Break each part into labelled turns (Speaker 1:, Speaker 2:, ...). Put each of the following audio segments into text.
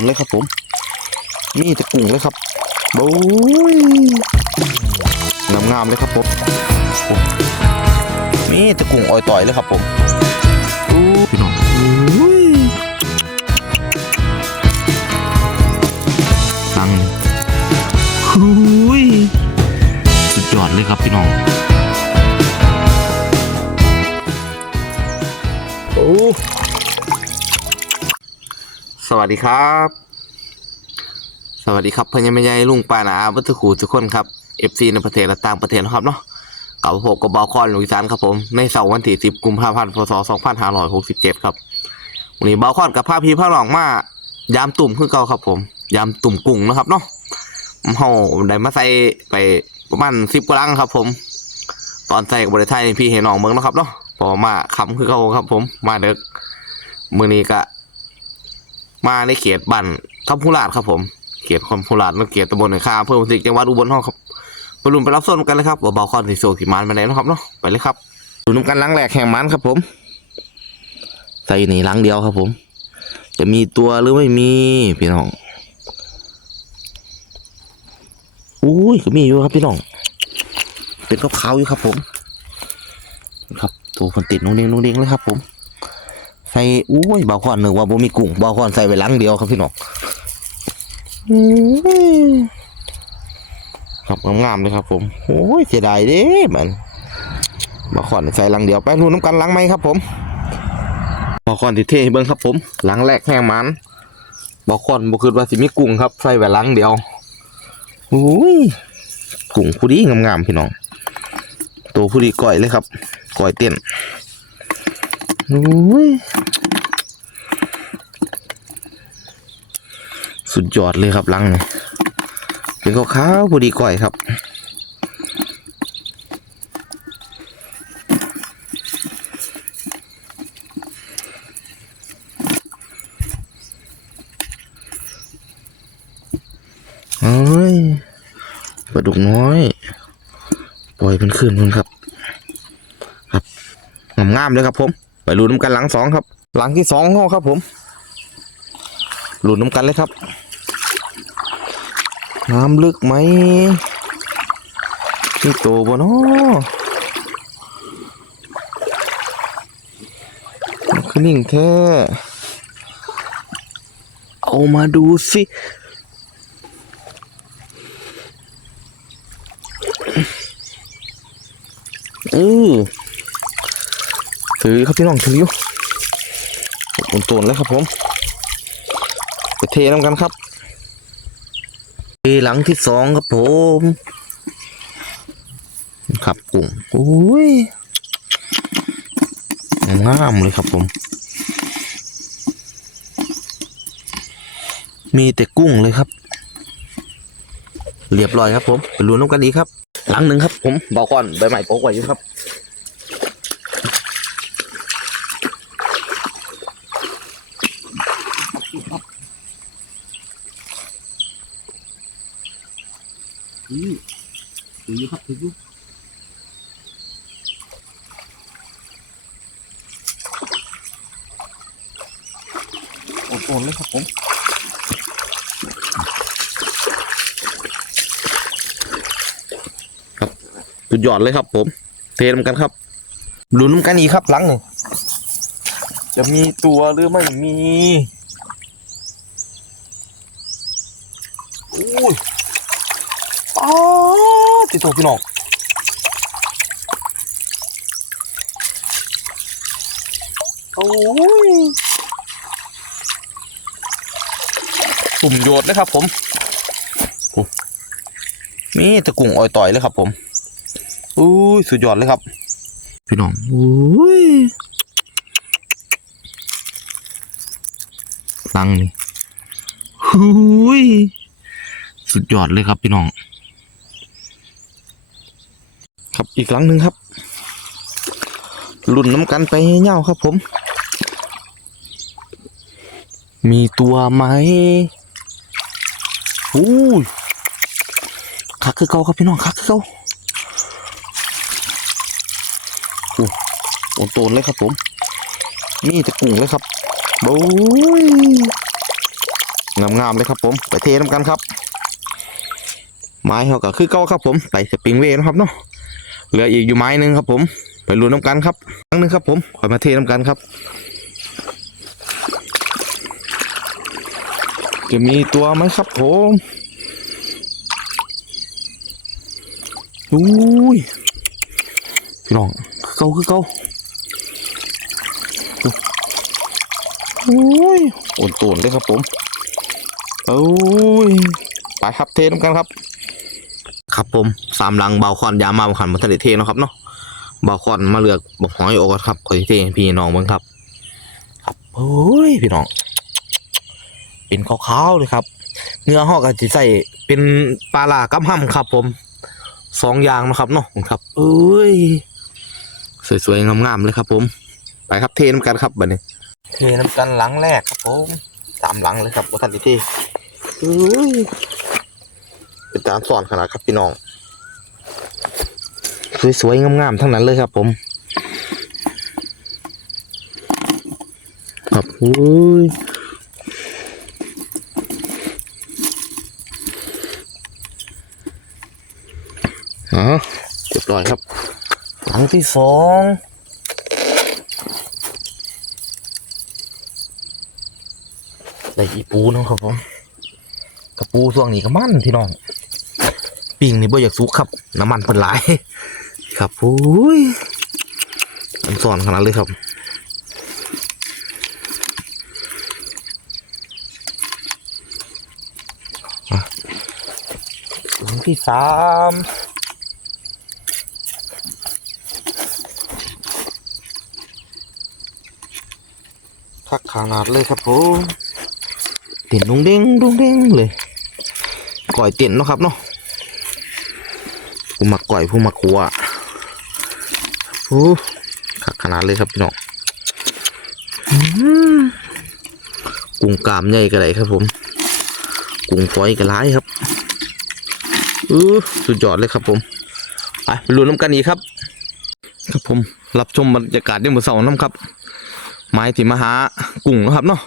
Speaker 1: นเลยครับผม มีแต่กุ้งเลยครับโอ้ยงามๆเลยครับผมมีแต่กุ้งอ่อยต่อยเลยครับผมพี่น้องตังหุยสุดยอดเลยครับพี่น้อง วัสดีครับ สวัสดีครับพญามยายลุงป้านาวัตถุขูทุกคนครับ FC ในประเทศและต่างประเทศนะครับเนาะกับผมกับบอลคอนหลุยสานครับผมในเสาร์วันที่10กุมภาพันธ์พศ2567ครับวันนี้บอลคอนกับผ้าพีผ้าหลองมายามตุ่มคือเก่าครับผม ยามตุ่มกุ้งนะครับเนาะเฮาได้มาใส่ไปประมาณ10กว่าลังครับ ผม ตอนใส่กับบริไทยพี่เห็นน้องเมืองนะครับเนาะพอมาคำคือเก่าครับ ผมมาเด็กมือนี้ก็ มาในเขตบ้านคำพูลาดครับผมเขตคำพูลาดและเขตตำบลหนองคาอำเภอพุสิจังหวัดอุบลห้องครับไปรุนไปรับส้นกันเลยครับว่าเบาคอนสีโซสีมันไปไหนนะครับเนาะไปเลยครับดูน้ำกันล้างแหลกแห่งมันครับผม ใส่นี่ล้างเดียวครับผม จะมีตัวหรือไม่มีพี่น้องอุ้ยก็มีอยู่ครับพี่น้องเป็นขาวๆอยู่ครับผม ครับตัวคนติดนุ่งเด้งนุ่งเด้งเลยครับผม ส่อุ้ยบาคอนนึกว่าบ่มีกุ้งบาคอนใส่ไว้หลังเดียวครับพี่น้องอืมครับงามๆเลยครับ ผมโอ้ยเสียดายเด้มันบาคอนใส่หลังเดียวไปนู่นน้ำกันหลังไหมครับ ผมบาคอนที่เท่ให้เบิ่งครับ ผมหลังแรกแห้งมันบาคอนบ่คิดว่าสิมีกุ้งครับใส่ไว้หลังเดียวอุ้ยกุ้งผู้ดีงามๆพี่น้องตัวผู้ดีก่อยเลยครับก่อยเต้นโอ้ยสุดยอดเลยครับลังนี่เป็นขาวๆพอดีก่อยครับเฮ้ยปลาดุกน้อย ปล่อยมันขึ้นมันครับ ครับงามๆเลยครับผม ไปลุ้นน้ำกันหลังสองครับ หลังที่สองห้องครับผมลุ้นน้ำกันเลยครับ น้ำลึกไหมนี่โตบ่เนาะมันคือนิ่งแท้เอามาดูสิอือ ถือครับพี่น้องถืออยู่บนต้นแล้วครับผมไปเทน้ำกันครับเทหลังที่สองครับผมครับกุ้งโอ้ยงามเลยครับผม มีแต่กุ้งเลยครับ เรียบร้อยครับผมไปลุ้นน้ำกันอีกครับ หลังหนึ่งครับผมบอกก่อนใบใหม่โป๊กไว้อยู่ครับ อือถืออยู่ครับถืออยู่โอ้โหเลยครับผมครับสุดยอดเลยครับผม เทน้ำกันครับลุ้นน้ำกันอีกครับหลังหนึ่งจะมีตัวหรือไม่มี โอ้ย ติดตัวพี่น้องโอ้ยปุ่มโยดเลยครับ ผมโอ้มีตะกุ่งอ่อยต่อยเลยครับ ผมอุ้ยสุดยอดเลยครับ พี่น้องอุ้ยลังนี่อุ้ยสุดยอดเลยครับพี่น้อง ครับ อีกครั้งหนึ่งครับลุ่นน้ำกันไปเง่าครับผม มีตัวไหมอู้ยคักคือเก่าครับพี่น้องคักคือเก่าโอ้โอโตนเลยครับผม มีแต่กุ้งเลยครับโอ้ยงามๆเลยครับผม ไปเทน้ำกันครับ ไม้เขาก็คือเกาครับผมใส่สปริงเวย์นะครับเนาะ เหลืออีกอยู่ไม้หนึ่งครับผม ไปลุ้นน้ำกันครับครั้งหนึ่งครับผมขอมาเทน้ำกันครับ จะมีตัวไหมครับผมอุ้ยพี่น้องคือเกาคือเกาโอ้ยโอนตูนเลยครับผมโอ้ยไปครับเทน้ำกันครับ ครับผมสามหลังเบาคอนยามาบขันมาทะเลเทนะครับเนาะเบาคอนมาเลือกบอกหอยโออกครับขอเทพี่น้องเบิ่งครับ ครับโอ้ยพี่น้อง เป็นขาวๆเลยครับ เนื้อหอก็จะใส่เป็นปลาลากัมห้ำครับ ผมสองอย่างนะครับเนาะครับเอ้ยสวยๆงามๆเลยครับผม ไปครับเทน้ำกันครับบัดนี้เทน้ำกันหลังแรกครับผมสามหลังเลยครับโอทันติเทเอ้ย เป็นตามสอนขนาดครับพี่น้อง สวยๆงามๆทั้งนั้นเลยครับ ผมครับโอ้ยอ๋อเรียบร้อยครับ หลังที่สองได้อีปูนะครับผมกระปูช่วงนี้ก็มันพี่น้อง ปิ่งนี่บ่อยากสุกครับ น้ำมันเพิ่นหลาย ครับโอ้ยมันสอนขนาดเลยครับอะหลังที่สามคักขนาดเลยครับผมเต้นดุงเด้งดุงเด้งเลยก่อยเต้นเนาะครับเนาะ ผู้มาก่อยผู้มาขัวโอ้คักขนาดเลยครับพี่น้องอื้อหือกุ้งกามใหญ่ก็ได้ครับ ผมกุ้งฝอยก็ร้ายครับเออสุดยอดเลยครับ ผมไปไปลุ้นน้ำกันอีกครับ ครับผมรับชมบรรยากาศยามมื้อเช้าน้ำครับ ไม้ที่มาหากุ้งนะครับเนาะ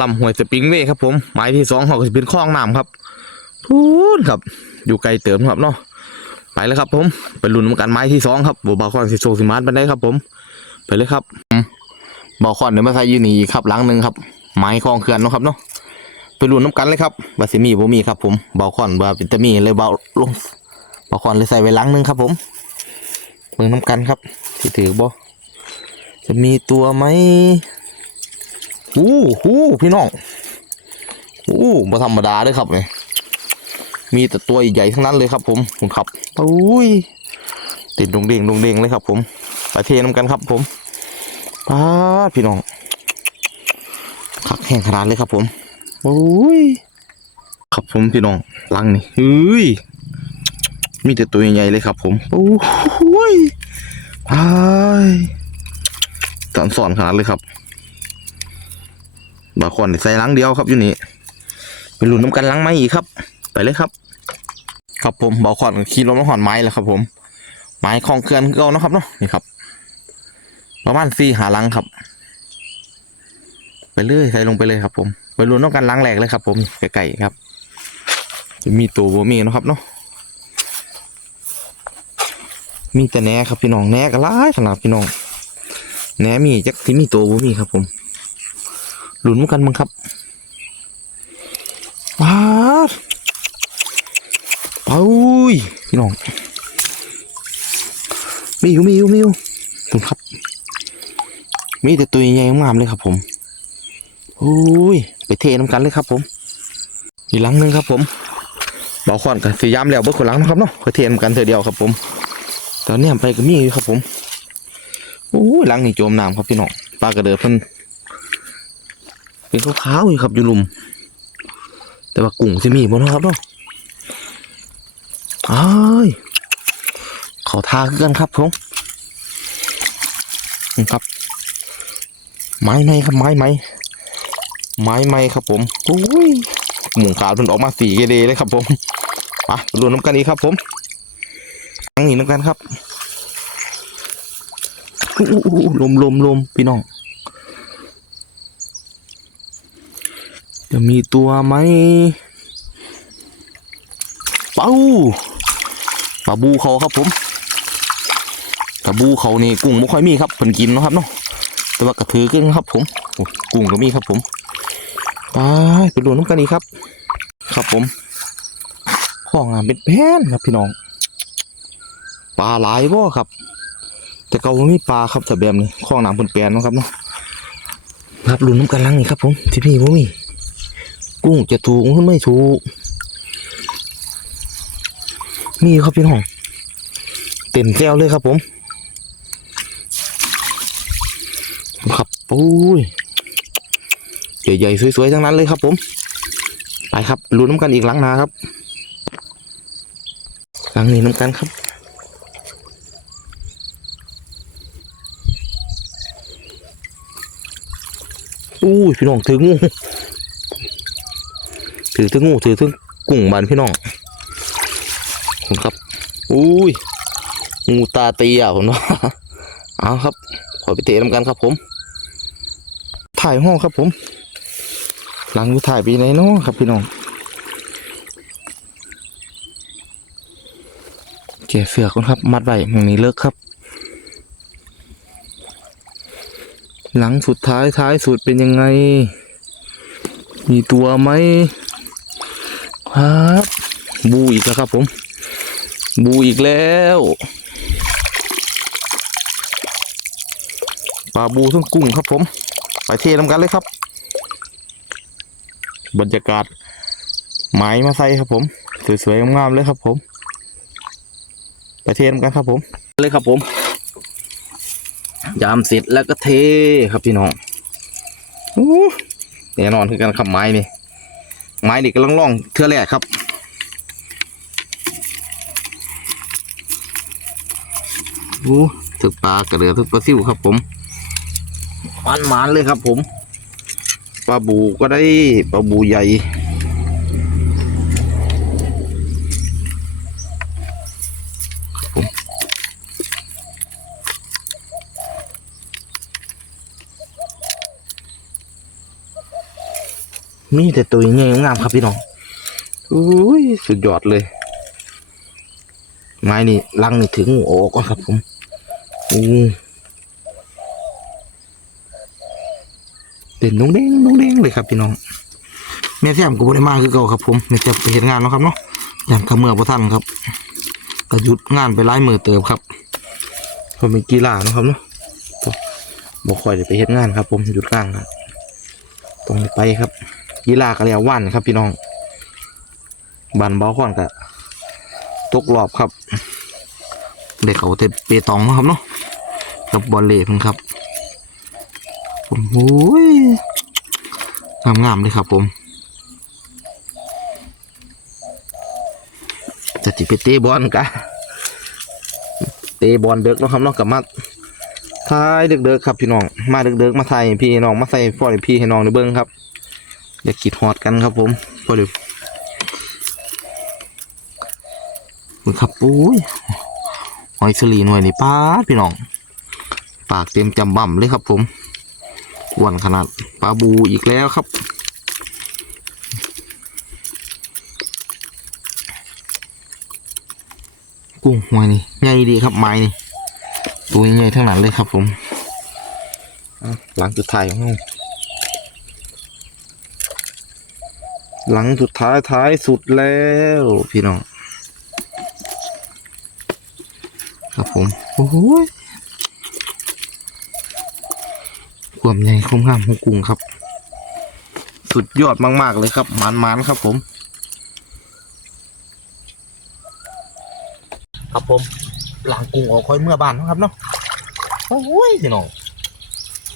Speaker 1: ลำห้วยสปริงเวย์ครับผมไม้ที่สองเขาก็จะเป็นคลองน้ำครับพูนครับ อยู่ไกลเติมครับเนาะ ไปเลยครับ ผมไปลุ้นกันไม้ที่สองครับบ่บาคอนสิโซสิมานไปได้ครับ ผม ไปเลยครับอืมบาคอนเดี๋ยวมาใส่ยืนนี่ครับหลังหนึ่งครับ ไม้คลองเขื่อนเนาะครับเนาะไปลุ้นน้ำกันเลยครับบาสิมีบ่มีครับ ผมบาคอนบาวิตามีเลยเบาลงบาคอนเลยใส่ไว้หลังหนึ่งครับ ผมเบิ่งน้ำกันครับที่ถือบ่จะมีตัวไหมอู้หูพี่น้องอู้มาธรรมดาเลยครับเนี่ย มีแต่ตัวใหญ่ทั้งนั้นเลยครับ ผมคุณขับอุ้ยติดดงเด้งดงเด้งเลยครับ ผมไปเทน้ำกันครับ ผมป้าพี่น้องคักแห้งขนาดเลยครับ ผมอุ้ยครับผมพี่น้องลังนี่เฮ้ยมีแต่ตัวใหญ่เลยครับ ผมโอ้ยไปสอนสอนขนาดเลยครับบาคนใส่ล้างเดียวครับอยู่นี่ไปหลุนน้ำกันล้างไม้อีกครับ ไปเลยครับ ครับผมเบาคอนขี่รถมาหอนไม้แล้วครับผม ไม้คลองเกลือนเก่านะครับเนาะนี่ครับประมาณสี่หาลังครับ ไปเรื่อยใส่ลงไปเลยครับ ผมไปหลุนน้ำกันล้างแหลกเลยครับ ผมไก่ๆครับ จะมีตัวบ่มีนะครับเนาะมีแต่แหนครับพี่น้องแหนก็ร้ายขนาดพี่น้องแหนมีจักที่มีตัวบ่มีครับ ผมหลุนกันมั้งครับว้าด เอาอุ้ยพี่น้องมีอยู่มีอยู่มีอยู่คุณครับ มีแต่ตัวใหญ่งามเลยครับ ผมโอ้ยไปเทน้ำกันเลยครับ ผมอีกหลังหนึ่งครับ ผมเบาขอนกันสียามแล้วเบิกคนหลังนะครับเนาะไปเทน้ำกันเธอเดียวครับ ผม ตอนนี้ไปก็มีอยู่ครับ ผมโอ้ยหลังนี่โจมน้ำครับพี่น้องปลากระเดือพิ่นเป็นขาวๆอยู่ครับอยู่ลุม แต่ว่ากุ้งสิมีบ่นาะครับเนาะ อ้ายเขาทาคือกันครับผมนี่ครับ ไม้ไหมครับไม้ไหมไม้ไหมครับผมโอ้ยหมูขาวมันออกมาสีเกเรเลยครับ ผมไปรวนน้ำกันอีกครับ ผมอังนี้น้ำกันครับลมลมลมพี่น้องจะมีตัวไหมเป้า ปลาบูเขาครับผมปลาบูเขานี่กุ้งไม่ค่อยมีครับเพิ่นกินนะครับเนาะแต่ว่ากระถือกันครับผมกุ้งก็มีครับผมไปไปดูน้ำกันอีกครับ ครับผมข้องามเป็นแผ่นครับพี่น้องปลาหลายบ่ครับ แต่ก็บ่มีปลาครับแต่แบบนี้ข้องน้ำเพิ่นแปลนนะครับเนาะครับลุ้นน้ำกันลังนี่ครับผมที่พี่บ่มีกุ้งจะถูกหรือไม่ถูก มีครับพี่น้อง เต็มแก้วเลยครับผม ครับโอ้ยใหญ่ๆสวยๆทั้งนั้นเลยครับผม ไปครับลุ้นน้ำกันอีกหลังนาครับหลังนี้น้ำกันครับอู้ยพี่น้องถืองูถือถึงงูถือถึงกุ้งบานพี่น้อง ผมครับ อุ้ย งูตาตียผมว่าเอาครับ ขอไปเตะนำกันครับผม ถ่ายห้องครับผม หลังอยู่ถ่ายไปไหนเนาะครับพี่น้องแกะเสือกก่อนครับ มัดไว้มองนี้เลิกครับ หลังสุดท้ายท้ายสุดเป็นยังไง มีตัวไหมครับ บูอีกแล้วครับผม บูอีกแล้วปลาบูทั้งกุ้งครับผม ไปเทน้ำกันเลยครับ บรรยากาศไม้มาใส่ครับผม สวยๆงามๆเลยครับ ผม ไปเทน้ำกันครับ ผมเลยครับผม ยามเสร็จแล้วก็เทครับพี่น้องโอ้แน่นอนคือการขับไม้นี่ไม้นี่กำลังล่องเทื่อแรกครับ โอ้ถึกปลากระเดือถึกปลาซิวครับ ผมมันหมานเลยครับ ผมปลาบูก็ได้ปลาบูใหญ่ผมมีแต่ตัวใหญ่ๆงามครับพี่น้องอุ้ย สุดยอดเลย ไม้นี่ลังนี่ถึงหัวอกก่อนครับผม อู้เด่นนุ่งเด้งนุ่งเด้งเลยครับพี่น้องแม่แซมก็บได้มาคือเก่าครับ ผมแม่แซมไปเห็นงานเนาะครับเนาะอย่างขมือบ่ทันครับก็หยุดงานไปหลายมือเติบครับเพราะมีกีฬาเนาะครับเนาะบ่ค่อยได้ไปเฮ็ดงานครับ ผมหยุดงานครับตรงนี้ไปครับ กีฬาก็แล้ววันครับ พี่น้องบันเบาค่อนกะตกรอบครับเด็กเขาเตะเปตองนะครับเนาะ กับบอลเล่เพิ่นครับผมโอ้ยงามงามๆเลยครับผมจะจิไปเตะบอลกะเตะบอลเด็กนะครับเนาะกับมาทายเด็กๆครับพี่น้องมาเด็กๆมาใส่พี่น้องมาใส่ฟอยพี่ให้น้องในเบิ้งครับเด็กขีดฮอดกันครับผมพอดีมึงครับปุ้ยหอยสลีหน่วยนี่ป้าพี่น้อง ปากเต็มจำบ่ำเลยครับ ผมอ้วนขนาดปลาบูอีกแล้วครับ กุ้งหอยนี่ใหญ่ดีครับไม้นี่ตัวใหญ่ทั้งนั้นเลยครับ ผมหลังสุดท้ายของเราหลังสุดท้ายท้ายสุดแล้วพี่น้อง ครับผม โอ้โหย ความใหญ่คุ้มค่าของกุ้งครับ สุดยอดมาก ๆ เลยครับหมานๆครับผม ครับผมหลังกุ้งออกค่อยเมื่อบานเนาะครับเนาะโอ้ยพี่น้อง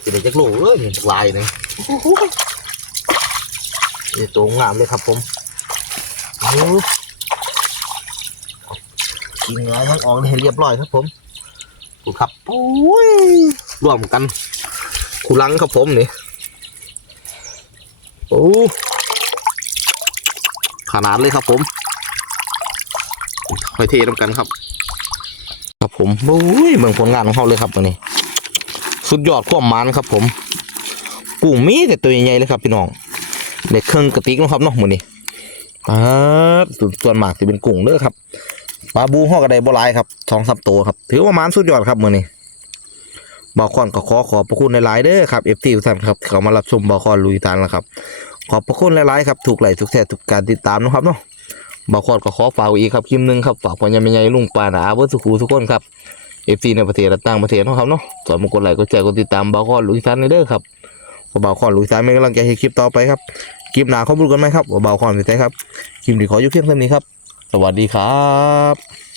Speaker 1: จะได้จักโลเอ้ยเห็นจักลายหนึ่งโอ้โหยนี่ตัวงามเลยครับผมโอ้กินเนื้อยังออกให้เรียบร้อยครับผมดูครับโอ้ยรวมกัน คูลังครับผมนี่โอ้ขนาดเลยครับผมค่อยเทน้ำกันครับ ครับผมโอ้ยเมืองผลงานของเขาเลยครับตัวนี้ สุดยอดความมันครับ ผมกุ้งมีแต่ตัวใหญ่ๆเลยครับพี่น้องเด็กเครื่องกระติกนะครับเนาะมือนี้ปลาส่วนส่วนมากสิเป็นกุ้งเด้อครับปลาบูฮอกระไดบ่หลายครับสองสามตัวครับ ถือว่ามันสุดยอดครับมือนี้ บอคอนก็ขอขอบพระคุณหลายๆเด้อครับ FT ทุกท่านครับเขามารับชมบอคอนลุยตานแล้วครับ ขอบพระคุณหลายๆครับถูกไหลทุกแท้ทุกการติดตามนะครับเนาะบอคอนก็ขอฝากอีกครับคลิปหนึงครับฝากพ่อใหญ่แม่ใหญ่ลุงป้านอาเบิร์สุขูทุกคนครับ FC ในประเทศและต่างประเทศนะครับเนาะส่วนมากดไลค์กดแชร์กดติดตามบอคอนลุยตานเด้อครับพอเบาคอนลุยสายไม่กำลังใจให้คลิปต่อไปครับคลิปหนาเขาพูดกันไหมครับว่าเบาคอนสิใช่ครับคลิปนี้ขอยู่เพียงเท่านี้ครับ สวัสดีครับ